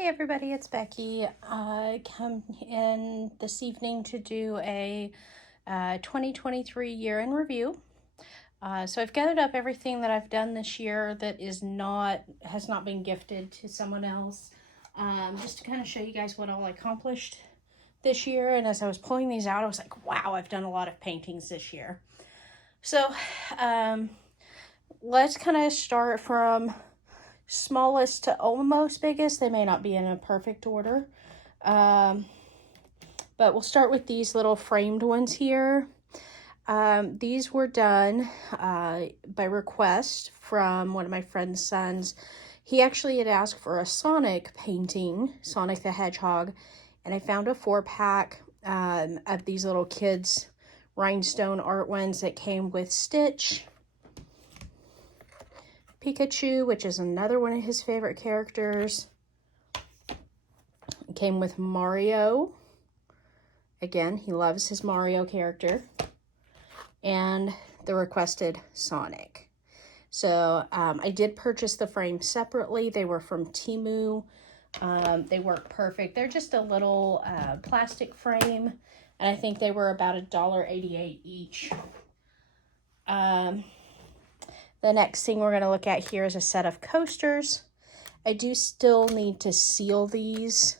Hey everybody, it's Becky. I come in this evening to do a 2023 year in review. So I've gathered up everything that I've done this year that has not been gifted to someone else, just to kind of show you guys what all I accomplished this year. And as I was pulling these out, I was like, wow, I've done a lot of paintings this year. So let's kind of start from smallest to almost biggest. They may not be in a perfect order. But we'll start with these little framed ones here. These were done by request from one of my friend's sons. He actually had asked for a Sonic painting, Sonic the Hedgehog, and I found a 4-pack of these little kids rhinestone art ones that came with Stitch, Pikachu, which is another one of his favorite characters. It came with Mario. Again, he loves his Mario character. And the requested Sonic. So I did purchase the frames separately. They were from Temu. They work perfect. They're just a little plastic frame. And I think they were about $1.88 each. The next thing we're going to look at here is a set of coasters. I do still need to seal these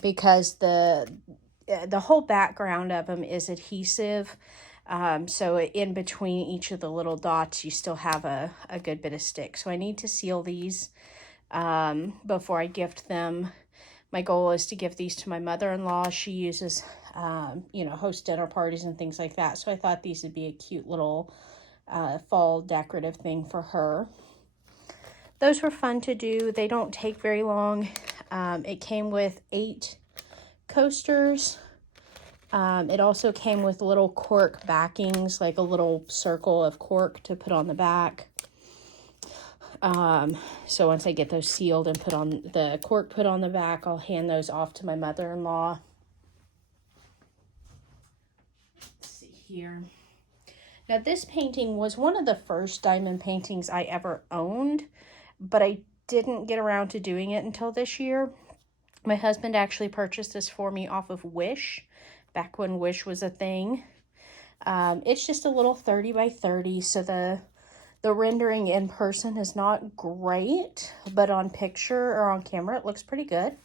because the whole background of them is adhesive. So in between each of the little dots, you still have a good bit of stick. So I need to seal these before I gift them. My goal is to give these to my mother-in-law. She uses, host dinner parties and things like that. So I thought these would be a cute little fall decorative thing for her. Those were fun to do. They don't take very long. It came with 8 coasters. It also came with little cork backings, like a little circle of cork to put on the back. So once I get those sealed and put on the cork put on the back, I'll hand those off to my mother-in-law. Let's see here. Now this painting was one of the first diamond paintings I ever owned, but I didn't get around to doing it until this year. My husband actually purchased this for me off of Wish, back when Wish was a thing. It's just a little 30 by 30, so the rendering in person is not great, but on picture or on camera, it looks pretty good.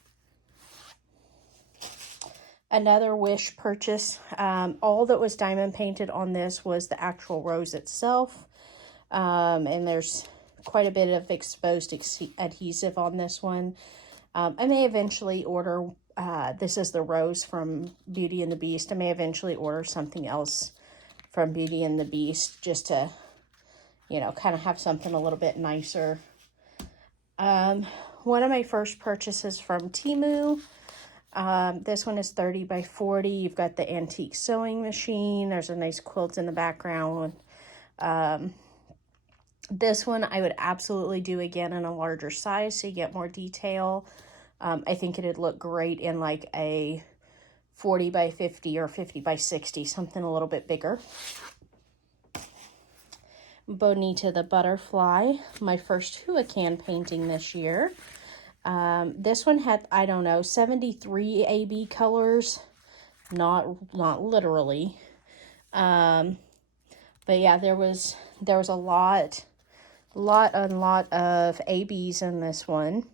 Another Wish purchase. All that was diamond painted on this was the actual rose itself. And there's quite a bit of exposed adhesive on this one. I may eventually order, this is the rose from Beauty and the Beast. I may eventually order something else from Beauty and the Beast just to, kind of have something a little bit nicer. One of my first purchases from Temu. This one is 30 by 40. You've got the antique sewing machine. There's a nice quilt in the background. This one I would absolutely do again in a larger size so you get more detail. I think it'd look great in like a 40 by 50 or 50 by 60, something a little bit bigger. Bonita the Butterfly, my first Huacan painting this year. This one had, 73 AB colors, not literally. But yeah, there was a lot of ABs in this one.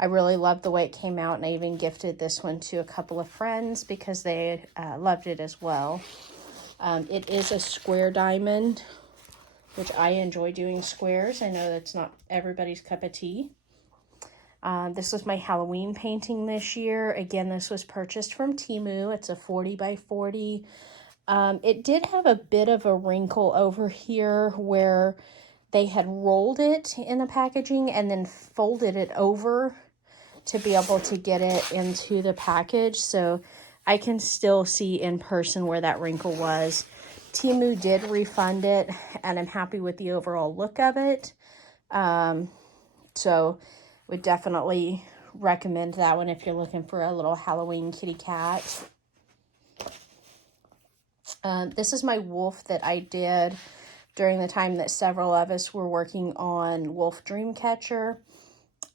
I really loved the way it came out, and I even gifted this one to a couple of friends because they loved it as well. It is a square diamond, which I enjoy doing squares. I know that's not everybody's cup of tea. This was my Halloween painting this year. Again, this was purchased from Temu. It's a 40 by 40. It did have a bit of a wrinkle over here where they had rolled it in the packaging and then folded it over to be able to get it into the package. So I can still see in person where that wrinkle was. Temu did refund it, and I'm happy with the overall look of it. So would definitely recommend that one if you're looking for a little Halloween kitty cat. This is my wolf that I did during the time that several of us were working on Wolf Dreamcatcher.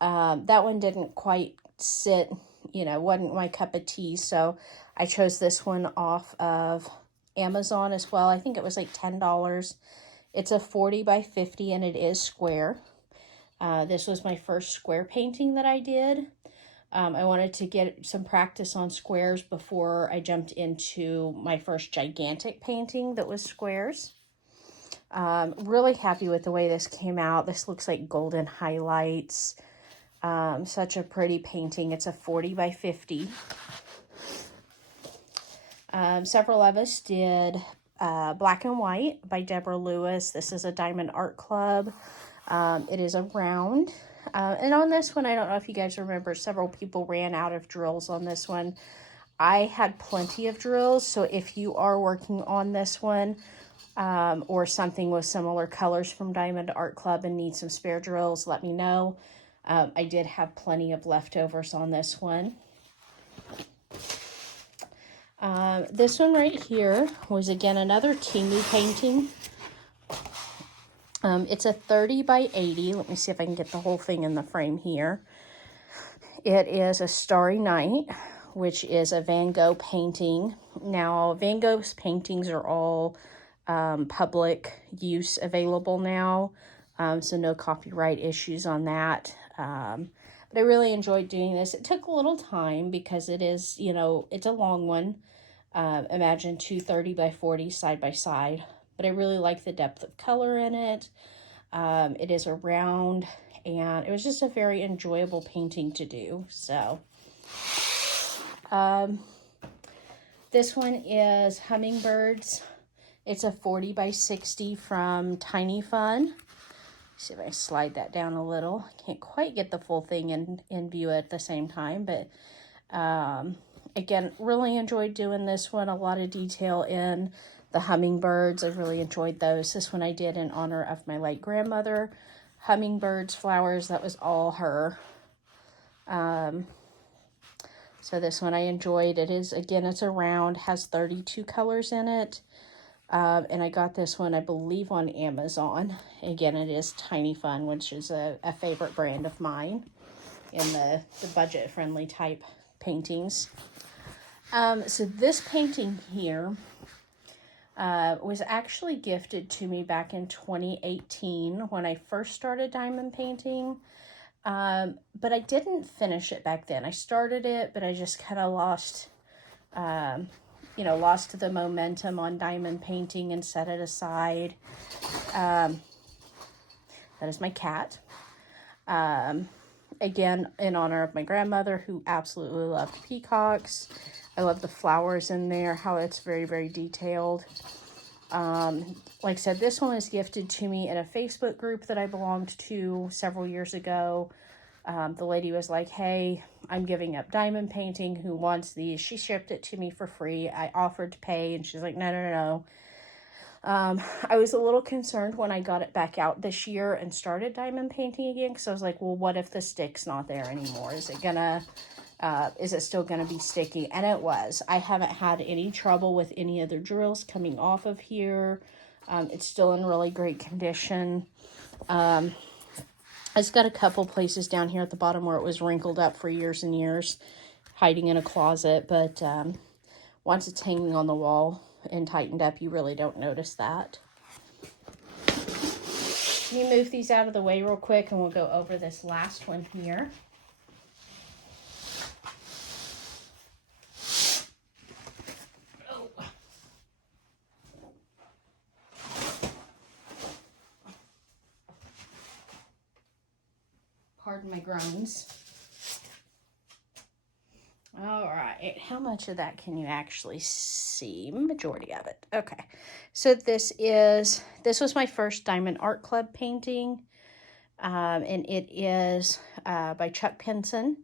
That one didn't quite sit, you know, wasn't my cup of tea, so I chose this one off of Amazon as well. I think it was like $10. It's a 40 by 50 and it is square. This was my first square painting that I did. I wanted to get some practice on squares before I jumped into my first gigantic painting that was squares. Really happy with the way this came out. This looks like golden highlights. Such a pretty painting. It's a 40 by 50. Several of us did Black and White by Deborah Lewis. This is a Diamond Art Club. It is a round. And on this one, I don't know if you guys remember, several people ran out of drills on this one. I had plenty of drills, so if you are working on this one, or something with similar colors from Diamond Art Club and need some spare drills, let me know. I did have plenty of leftovers on this one. This one right here was, again, another Temu painting. It's a 30 by 80. Let me see if I can get the whole thing in the frame here. It is a Starry Night, which is a Van Gogh painting. Now, Van Gogh's paintings are all public use available now, so no copyright issues on that. But I really enjoyed doing this. It took a little time because it is, you know, it's a long one. Imagine 230 by 40 side by side, but I really like the depth of color in it. It is a round, and it was just a very enjoyable painting to do. So this one is Hummingbirds. It's a 40 by 60 from Tiny Fun. See if I slide that down a little. I can't quite get the full thing in view at the same time, but again, really enjoyed doing this one. A lot of detail in the hummingbirds. I really enjoyed those. This one I did in honor of my late grandmother. Hummingbirds, flowers, that was all her. So this one I enjoyed. It is, again, it's a round, has 32 colors in it. And I got this one, I believe, on Amazon. Again, it is Tiny Fun, which is a favorite brand of mine in the budget-friendly type paintings. So this painting here was actually gifted to me back in 2018 when I first started diamond painting. But I didn't finish it back then. I started it, but I just kind of lost the momentum on diamond painting and set it aside. That is my cat. Again, in honor of my grandmother, who absolutely loved peacocks. I love the flowers in there, how it's very, very detailed. Like I said, this one was gifted to me in a Facebook group that I belonged to several years ago. The lady was like, hey, I'm giving up diamond painting. Who wants these? She shipped it to me for free. I offered to pay, and she's like, no. I was a little concerned when I got it back out this year and started diamond painting again, because I was like, well, what if the stick's not there anymore? Is it still gonna be sticky? And it was. I haven't had any trouble with any other drills coming off of here. It's still in really great condition. It's got a couple places down here at the bottom where it was wrinkled up for years and years, hiding in a closet, but once it's hanging on the wall and tightened up, you really don't notice that. Let me move these out of the way real quick, and we'll go over this last one here. Pardon my groans. All right, how much of that can you actually see? Majority of it. Okay, so this was my first Diamond Art Club painting, and it is by Chuck Pinson.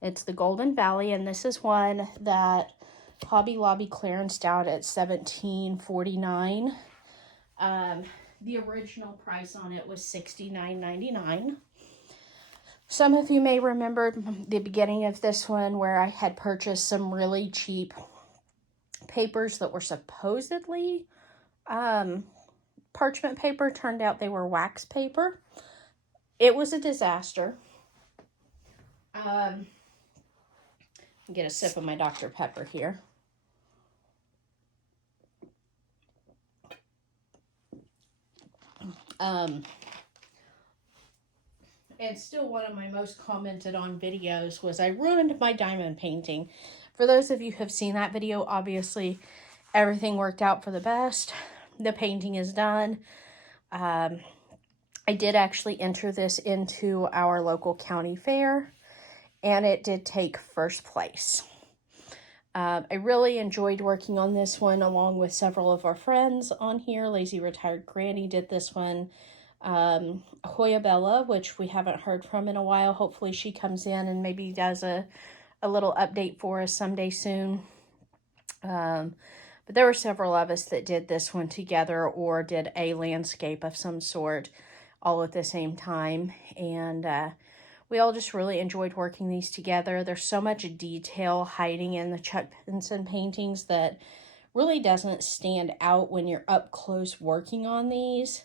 It's the Golden Valley, and this is one that Hobby Lobby clearanced out at $17.49. The original price on it was $69.99. Some of you may remember the beginning of this one where I had purchased some really cheap papers that were supposedly parchment paper. Turned out they were wax paper. It was a disaster. Get a sip of my Dr. Pepper here. And still one of my most commented on videos was I ruined my diamond painting. For those of you who have seen that video, obviously everything worked out for the best. The painting is done. I did actually enter this into our local county fair, and it did take first place. I really enjoyed working on this one along with several of our friends on here. Lazy Retired Granny did this one. Hoya Bella, which we haven't heard from in a while. Hopefully she comes in and maybe does a little update for us someday soon. But there were several of us that did this one together or did a landscape of some sort all at the same time. And we all just really enjoyed working these together. There's so much detail hiding in the Chuck Pinson paintings that really doesn't stand out when you're up close working on these.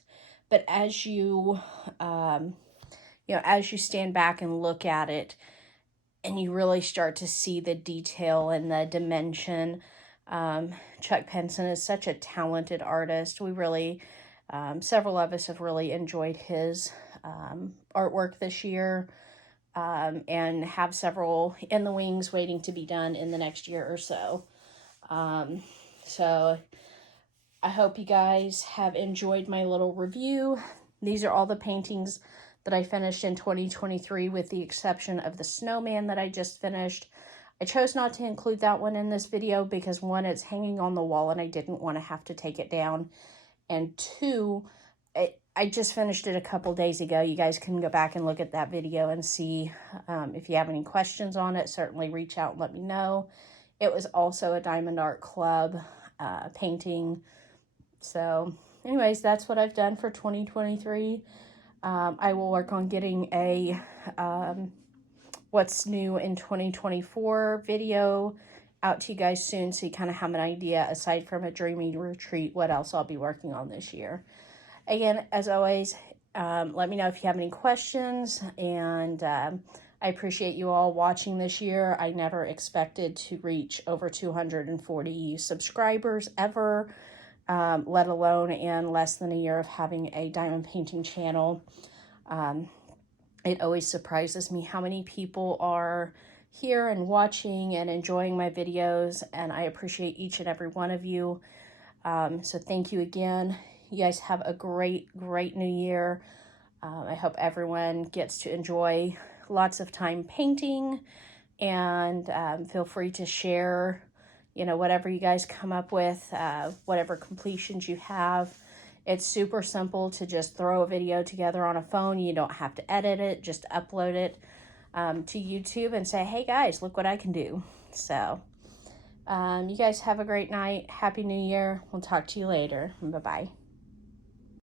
But as you, as you stand back and look at it, and you really start to see the detail and the dimension, Chuck Pinson is such a talented artist. We really, several of us have really enjoyed his artwork this year, and have several in the wings waiting to be done in the next year or so. So I hope you guys have enjoyed my little review. These are all the paintings that I finished in 2023 with the exception of the snowman that I just finished. I chose not to include that one in this video because one, it's hanging on the wall and I didn't want to have to take it down. And two, I just finished it a couple days ago. You guys can go back and look at that video and see if you have any questions on it. Certainly reach out and let me know. It was also a Diamond Art Club painting. So anyways, that's what I've done for 2023. I will work on getting a what's new in 2024 video out to you guys soon, so you kind of have an idea, aside from a dreamy retreat, what else I'll be working on this year. Again, as always, let me know if you have any questions, and I appreciate you all watching this year. I never expected to reach over 240 subscribers ever, let alone in less than a year of having a diamond painting channel. It always surprises me how many people are here and watching and enjoying my videos, and I appreciate each and every one of you. So thank you again. You guys have a great new year. I hope everyone gets to enjoy lots of time painting, and feel free to share, whatever you guys come up with, whatever completions you have. It's super simple to just throw a video together on a phone. You don't have to edit it, just upload it to YouTube and say, hey guys, look what I can do. So you guys have a great night. Happy New Year. We'll talk to you later. Bye-bye.